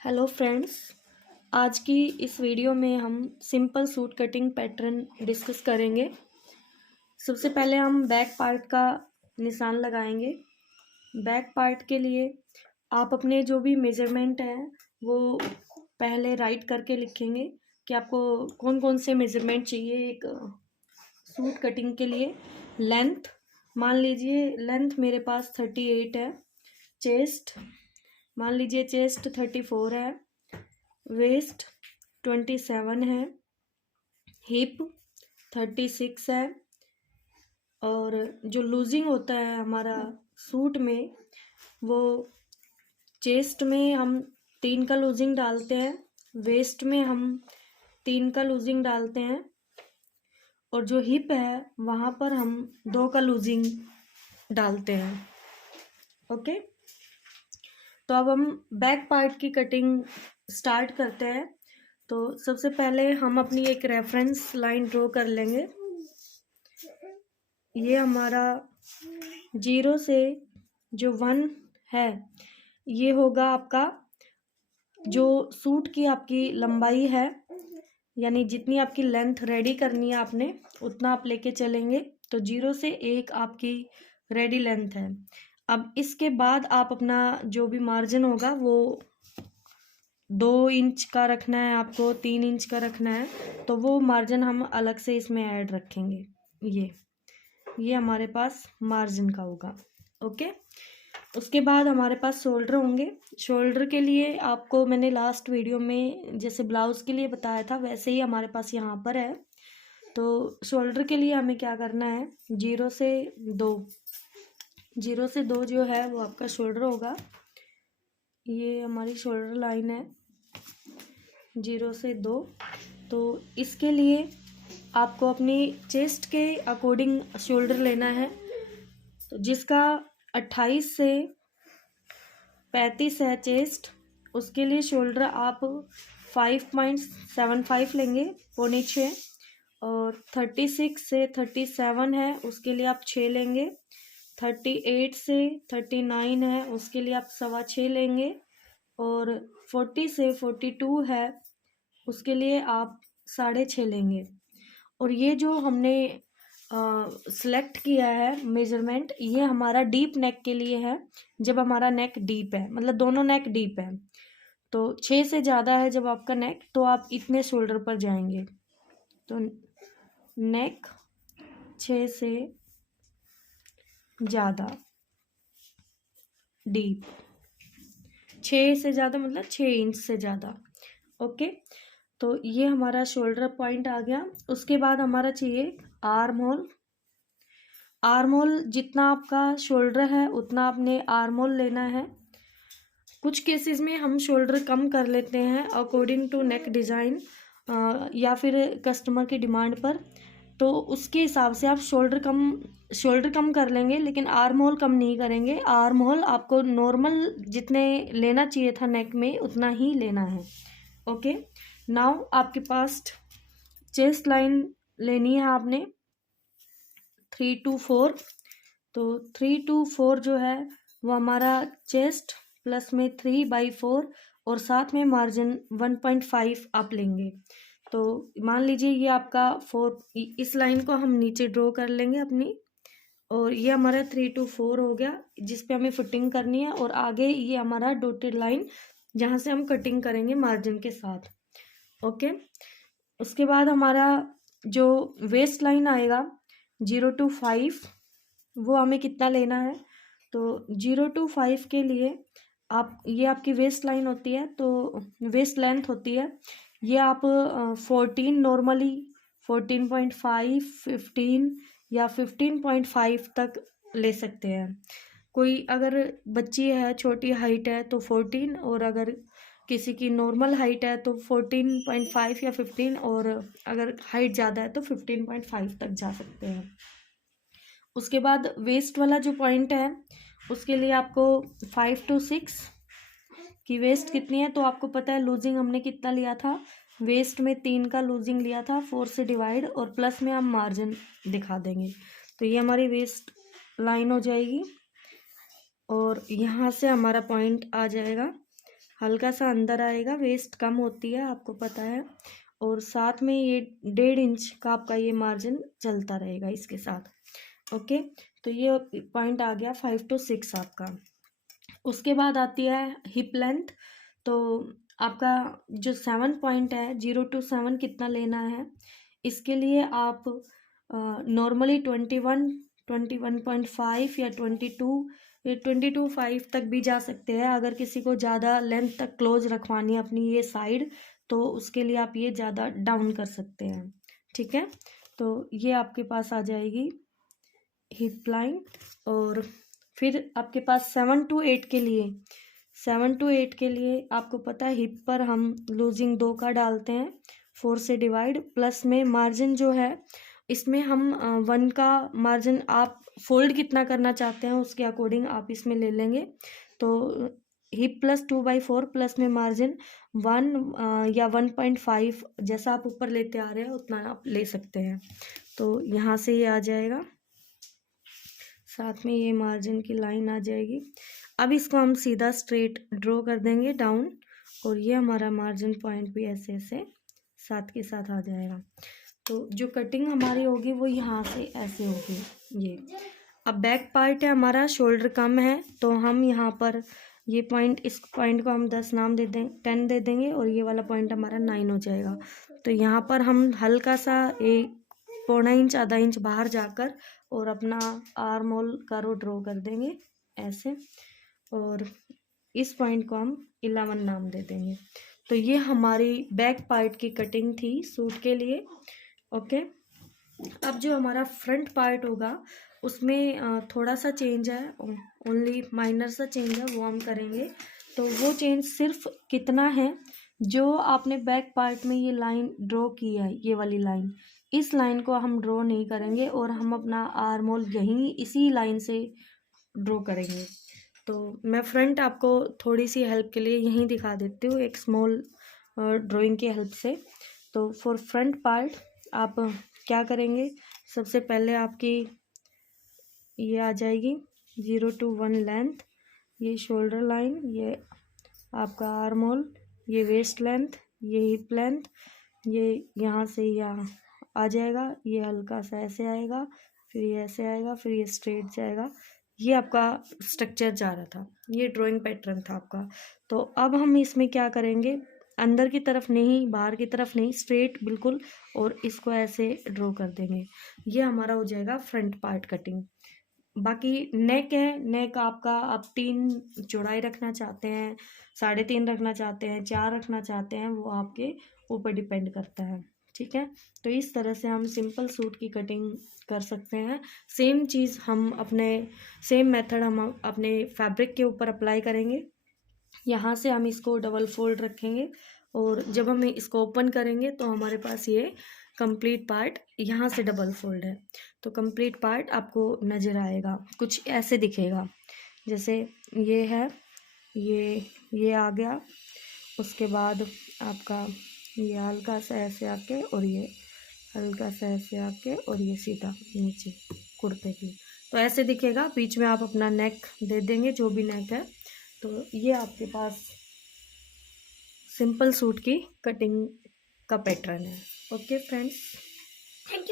Hello friends, आज की इस वीडियो में हम simple suit cutting pattern discuss करेंगे। सबसे पहले हम बैक पार्ट का निशान लगाएंगे। बैक पार्ट के लिए आप अपने जो भी मेजरमेंट है वो पहले राइट करके लिखेंगे कि आपको कौन कौन से मेजरमेंट चाहिए एक सूट कटिंग के लिए। लेंथ मान लीजिए, लेंथ मेरे पास 38 है। चेस्ट मान लीजिए चेस्ट 34 है। वेस्ट 27 है। हिप 36 है। और जो लूजिंग होता है हमारा सूट में, वो चेस्ट में हम 3 का लूजिंग डालते हैं, वेस्ट में हम 3 का लूजिंग डालते हैं, और जो हिप है वहाँ पर हम 2 का लूजिंग डालते हैं। ओके, तो अब हम बैक पार्ट की कटिंग स्टार्ट करते हैं। तो सबसे पहले हम अपनी एक रेफरेंस लाइन ड्रॉ कर लेंगे। ये हमारा 0 से जो 1 है ये होगा आपका जो सूट की आपकी लंबाई है, यानी जितनी आपकी लेंथ रेडी करनी है आपने उतना आप लेके चलेंगे। तो 0 से 1 आपकी रेडी लेंथ है। अब इसके बाद आप अपना जो भी मार्जिन होगा वो 2 इंच का रखना है, आपको 3 इंच का रखना है, तो वो मार्जिन हम अलग से इसमें ऐड रखेंगे। ये हमारे पास मार्जिन का होगा। ओके, उसके बाद हमारे पास शोल्डर होंगे। शोल्डर के लिए आपको मैंने लास्ट वीडियो में जैसे ब्लाउज के लिए बताया था वैसे ही हमारे पास यहाँ पर है। तो शोल्डर के लिए हमें क्या करना है, 0 से 2 जो है वो आपका शोल्डर होगा। ये हमारी शोल्डर लाइन है 0 से 2। तो इसके लिए आपको अपनी चेस्ट के अकॉर्डिंग शोल्डर लेना है। तो जिसका 28 से 35 है चेस्ट, उसके लिए शोल्डर आप 5.75 लेंगे, 5.25। और 36 से 37 है उसके लिए आप 6 लेंगे। 38 से 39 है उसके लिए आप 6.25 लेंगे। और 40 से 42 है उसके लिए आप 6.5 लेंगे। और ये जो हमने सिलेक्ट किया है मेजरमेंट, ये हमारा डीप नेक के लिए है। जब हमारा नेक डीप है, मतलब दोनों नेक डीप है, तो 6 से ज़्यादा है जब आपका नेक, तो आप इतने शोल्डर पर जाएंगे। तो नेक 6 से ज़्यादा डीप, 6 से ज़्यादा मतलब 6 इंच से ज़्यादा। ओके, तो ये हमारा शोल्डर पॉइंट आ गया। उसके बाद हमारा चाहिए आर्म होल। आर्म होल जितना आपका शोल्डर है उतना आपने आर्म होल लेना है। कुछ केसेस में हम शोल्डर कम कर लेते हैं अकॉर्डिंग टू नेक डिज़ाइन या फिर कस्टमर की डिमांड पर, तो उसके हिसाब से आप शोल्डर कम कर लेंगे, लेकिन आर्म होल कम नहीं करेंगे। आर्म होल आपको नॉर्मल जितने लेना चाहिए था नेक में उतना ही लेना है। ओके, नाउ आपके पास चेस्ट लाइन लेनी है आपने 3 to 4। तो 3 to 4 जो है वो हमारा चेस्ट प्लस में 3/4 और साथ में मार्जिन 1.5 आप लेंगे। तो मान लीजिए ये आपका 4, इस लाइन को हम नीचे ड्रॉ कर लेंगे अपनी, और ये हमारा 3 to 4 हो गया जिस पे हमें फिटिंग करनी है। और आगे ये हमारा डॉटेड लाइन जहाँ से हम कटिंग करेंगे मार्जिन के साथ। ओके, उसके बाद हमारा जो वेस्ट लाइन आएगा 0 to 5, वो हमें कितना लेना है। तो 0 to 5 के लिए ये आपकी वेस्ट लाइन होती है, तो वेस्ट लेंथ होती है, ये आप 14 नॉर्मली 14.5, 15 या 15.5 तक ले सकते हैं। कोई अगर बच्ची है, छोटी हाइट है तो 14, और अगर किसी की नॉर्मल हाइट है तो 14.5 या 15, और अगर हाइट ज़्यादा है तो 15.5 तक जा सकते हैं। उसके बाद वेस्ट वाला जो पॉइंट है उसके लिए आपको 5 to 6 की वेस्ट कितनी है, तो आपको पता है लूजिंग हमने कितना लिया था, वेस्ट में 3 का लूजिंग लिया था, 4 से डिवाइड, और प्लस में हम मार्जिन दिखा देंगे। तो ये हमारी वेस्ट लाइन हो जाएगी, और यहाँ से हमारा पॉइंट आ जाएगा हल्का सा अंदर आएगा, वेस्ट कम होती है आपको पता है, और साथ में ये 1.5 इंच का आपका ये मार्जिन चलता रहेगा इसके साथ। ओके, तो ये पॉइंट आ गया 5 to 6 आपका। उसके बाद आती है हिप लेंथ। तो आपका जो 7 पॉइंट है, 0 to 7 कितना लेना है, इसके लिए आप नॉर्मली 21.5 या 22.5 तक भी जा सकते हैं। अगर किसी को ज़्यादा लेंथ तक क्लोज रखवानी है अपनी ये साइड, तो उसके लिए आप ये ज़्यादा डाउन कर सकते हैं। ठीक है, तो ये आपके पास आ जाएगी हिप लाइन। और फिर आपके पास 7 to 8 के लिए, 7 to 8 के लिए आपको पता है हिप पर हम लूजिंग 2 का डालते हैं, 4 से डिवाइड, प्लस में मार्जिन जो है इसमें हम 1 का मार्जिन, आप फोल्ड कितना करना चाहते हैं उसके अकॉर्डिंग आप इसमें ले लेंगे। तो हिप प्लस 2/4 प्लस में मार्जिन 1 या 1.5, जैसा आप ऊपर लेते आ रहे हैं उतना आप ले सकते हैं। तो यहाँ से ये आ जाएगा, साथ में ये मार्जिन की लाइन आ जाएगी। अब इसको हम सीधा स्ट्रेट ड्रॉ कर देंगे डाउन, और ये हमारा मार्जिन पॉइंट भी ऐसे ऐसे साथ के साथ आ जाएगा। तो जो कटिंग हमारी होगी वो यहाँ से ऐसे होगी ये। अब बैक पार्ट है हमारा, शोल्डर कम है, तो हम यहाँ पर ये पॉइंट, इस पॉइंट को हम 10 नाम दे दें, 10 दे देंगे, और ये वाला पॉइंट हमारा 9 हो जाएगा। तो यहाँ पर हम हल्का सा 1.25 इंच, आधा इंच बाहर जाकर और अपना आर्म होल कर्व ड्रॉ कर देंगे ऐसे, और इस पॉइंट को हम 11 नाम दे देंगे। तो ये हमारी बैक पार्ट की कटिंग थी सूट के लिए। ओके, अब जो हमारा फ्रंट पार्ट होगा उसमें थोड़ा सा चेंज है, ओनली माइनर सा चेंज है, वो हम करेंगे। तो वो चेंज सिर्फ कितना है, जो आपने बैक पार्ट में ये लाइन ड्रॉ की है, ये वाली लाइन, इस लाइन को हम ड्रॉ नहीं करेंगे, और हम अपना आर्म होल यहीं इसी लाइन से ड्रॉ करेंगे। तो मैं फ्रंट आपको थोड़ी सी हेल्प के लिए यहीं दिखा देती हूँ, एक स्मॉल ड्राइंग की हेल्प से। तो फॉर फ्रंट पार्ट आप क्या करेंगे, सबसे पहले आपकी ये आ जाएगी 0 to 1 लेंथ, ये शोल्डर लाइन, ये आपका आर्म होल, ये वेस्ट लेंथ, ये हिप लेंथ, ये यहाँ से यहाँ आ जाएगा, ये हल्का सा ऐसे आएगा, फिर ये ऐसे आएगा, फिर ये स्ट्रेट जाएगा। ये आपका स्ट्रक्चर जा रहा था, ये ड्राइंग पैटर्न था आपका। तो अब हम इसमें क्या करेंगे, अंदर की तरफ नहीं, बाहर की तरफ नहीं, स्ट्रेट बिल्कुल, और इसको ऐसे ड्रॉ कर देंगे। ये हमारा हो जाएगा फ्रंट पार्ट कटिंग। बाकी नेक है, नेक आपका आप 3 चौड़ाई रखना चाहते हैं, 3.5 रखना चाहते हैं, 4 रखना चाहते हैं, वो आपके ऊपर डिपेंड करता है। ठीक है, तो इस तरह से हम सिंपल सूट की कटिंग कर सकते हैं। सेम चीज़ हम अपने, सेम मेथड हम अपने फैब्रिक के ऊपर अप्लाई करेंगे। यहाँ से हम इसको डबल फोल्ड रखेंगे, और जब हम इसको ओपन करेंगे तो हमारे पास ये कंप्लीट पार्ट यहाँ से डबल फोल्ड है। तो कंप्लीट पार्ट आपको नज़र आएगा, कुछ ऐसे दिखेगा, जैसे ये है, ये आ गया, उसके बाद आपका ये हल्का सा ऐसे आके, और ये हल्का सा ऐसे आके, और ये सीधा नीचे कुर्ते की, तो ऐसे दिखेगा। बीच में आप अपना नेक दे देंगे, जो भी नेक है। तो ये आपके पास सिंपल सूट की कटिंग का पैटर्न है। Okay friends, thank you.